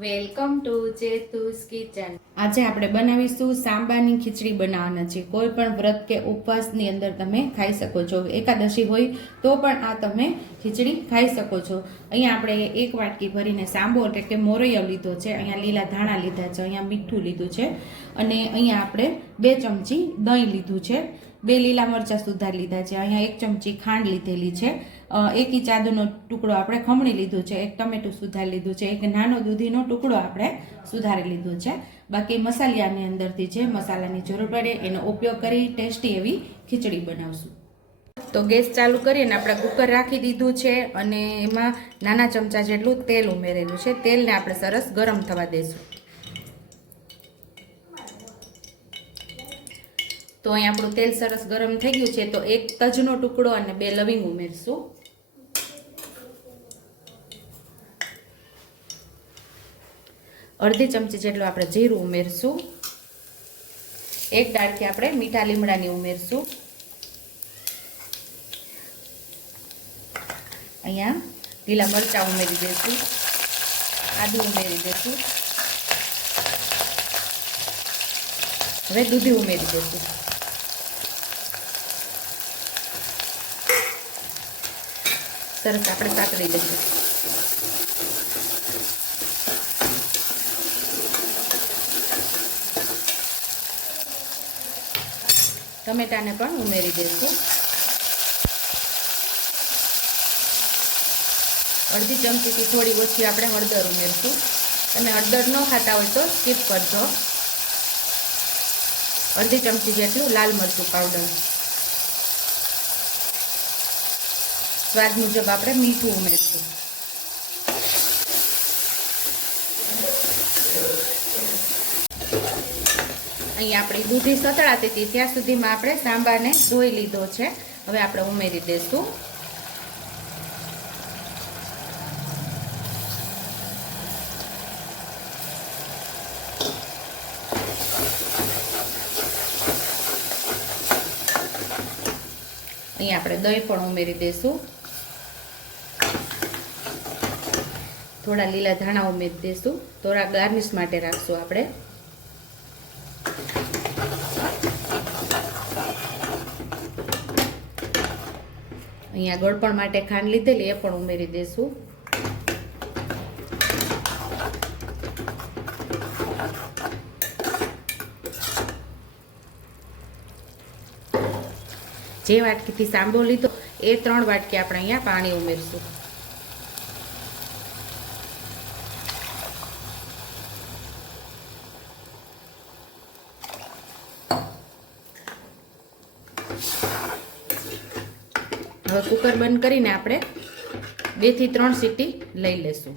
Welcome to ચેતુસ kitchen. આજે આપણે બનાવીશું સાંબાની ખીચડી બનાવવાના છે. કોઈ પણ વ્રત કે ઉપવાસની અંદર તમે ખાઈ શકો છો. એકાદશી હોય તો પણ આ તમે ખીચડી ખાઈ શકો છો. અહીંયા આપણે એક વાટકી ભરીને સાંબો એટલે કે મોરૈયો લીધો છે. અહીંયા લીલા ધાણા લીધા છે, અહીંયા મીઠું લીધું છે અને અહીંયા આપણે 2 ચમચી દહીં લીધું છે, 2 લીલા મરચાં સુધાર લીધા છે, અહીંયા 1 ચમચી ખાંડ લીધેલી છે, 1 ઇંચ આદુનો ટુકડો આપણે ખમણી લીધું છે, 1 ટમેટું સુધાર લીધું છે, 1 નાનો દૂધીનો ટુકડો આપણે સુધારી લીધું છે. બાકી મસાલિયાની અંદરથી જે મસાલાની જરૂર પડે એનો ઉપયોગ કરી ટેસ્ટી એવી ખીચડી બનાવશું. તો ગેસ ચાલુ કરીને આપણે કુકર રાખી દીધું છે અને એમાં નાના ચમચા જેટલું તેલ ઉમેરેલું છે. તેલને આપણે સરસ ગરમ થવા દઈશું. તો અહીં આપણું તેલ સરસ ગરમ થઈ ગયું છે. તો 1 તજનો ટુકડો અને 2 લવિંગ ઉમેરશું. અડધી ચમચી જેટલું આપણે જીરું ઉમેરશું. 1 ડાળખી આપણે મીઠા લીમડાની ઉમેરશું. અહીંયા લીલા મરચાં ઉમેરી દઈશું, આદુ ઉમેરી દઈશું, હવે દૂધી ઉમેરી દઈશું. સરસ આપણે સાતળી લઈશું. ટમેટાને પણ ઉમેરી દઈશું. અડધી ચમચીથી થોડી ઓછી આપણે હળદર ઉમેરશું. તમે હળદર ન ખાતા હોય તો સ્કીપ કરજો. અડધી ચમચી જેટલું લાલ મરચું પાવડર. સ્વાદ મુજબ આપણે મીઠું ઉમેરશું. અહીં આપણી દૂધી સતળાતી હતી ત્યાં સુધીમાં આપણે સાંબારને ધોઈ લીધો છે. હવે આપણે ઉમેરી દઈશું. અહીં આપણે દહીં પણ ઉમેરી દઈશું. થોડા લીલા ધાણા ઉમેરી દઈશું. થોડા ગાર્નિશ માટે રાખશું આપણે. અહીંયા ગળપણ માટે ખાંડ લીધેલી એ પણ ઉમેરી દઈશું. જે વાટકીથી સાંબો લીધો એ 3 વાટકી આપણે અહીંયા પાણી ઉમેરશું. હવે કુકર બંધ કરીને આપણે 2 થી 3 સીટી લઈ લેશું.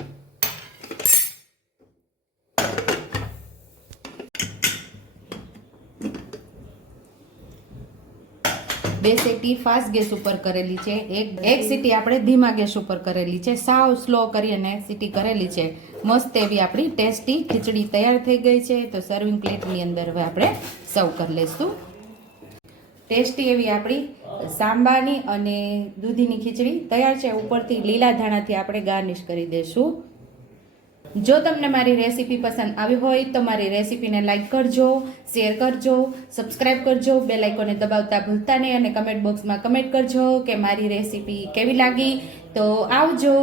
2 સીટી ફાસ્ટ ગેસ ઉપર કરેલી છે, એક સીટી આપણે ધીમા ગેસ ઉપર કરેલી છે. સાવ સ્લો કરી અને સીટી કરેલી છે. મસ્ત એવી આપણી ટેસ્ટી ખીચડી તૈયાર થઈ ગઈ છે. તો સર્વિંગ પ્લેટની અંદર હવે આપણે સર્વ કરી લઈશું. ટેસ્ટી એવી આપણી સાંબાની અને દૂધીની ખીચડી તૈયાર છે. ઉપરથી લીલા ધાણાથી આપણે ગાર્નિશ કરી દઈશું. જો તમને મારી રેસીપી પસંદ આવી હોય તો મારી રેસીપીને લાઈક કરજો, શેર કરજો, સબસ્ક્રાઈબ કરજો, બેલ આઇકોનને દબાવતા ભૂલતા નહીં અને કમેન્ટ બોક્સમાં કમેન્ટ કરજો કે મારી રેસીપી કેવી લાગી. તો આવજો.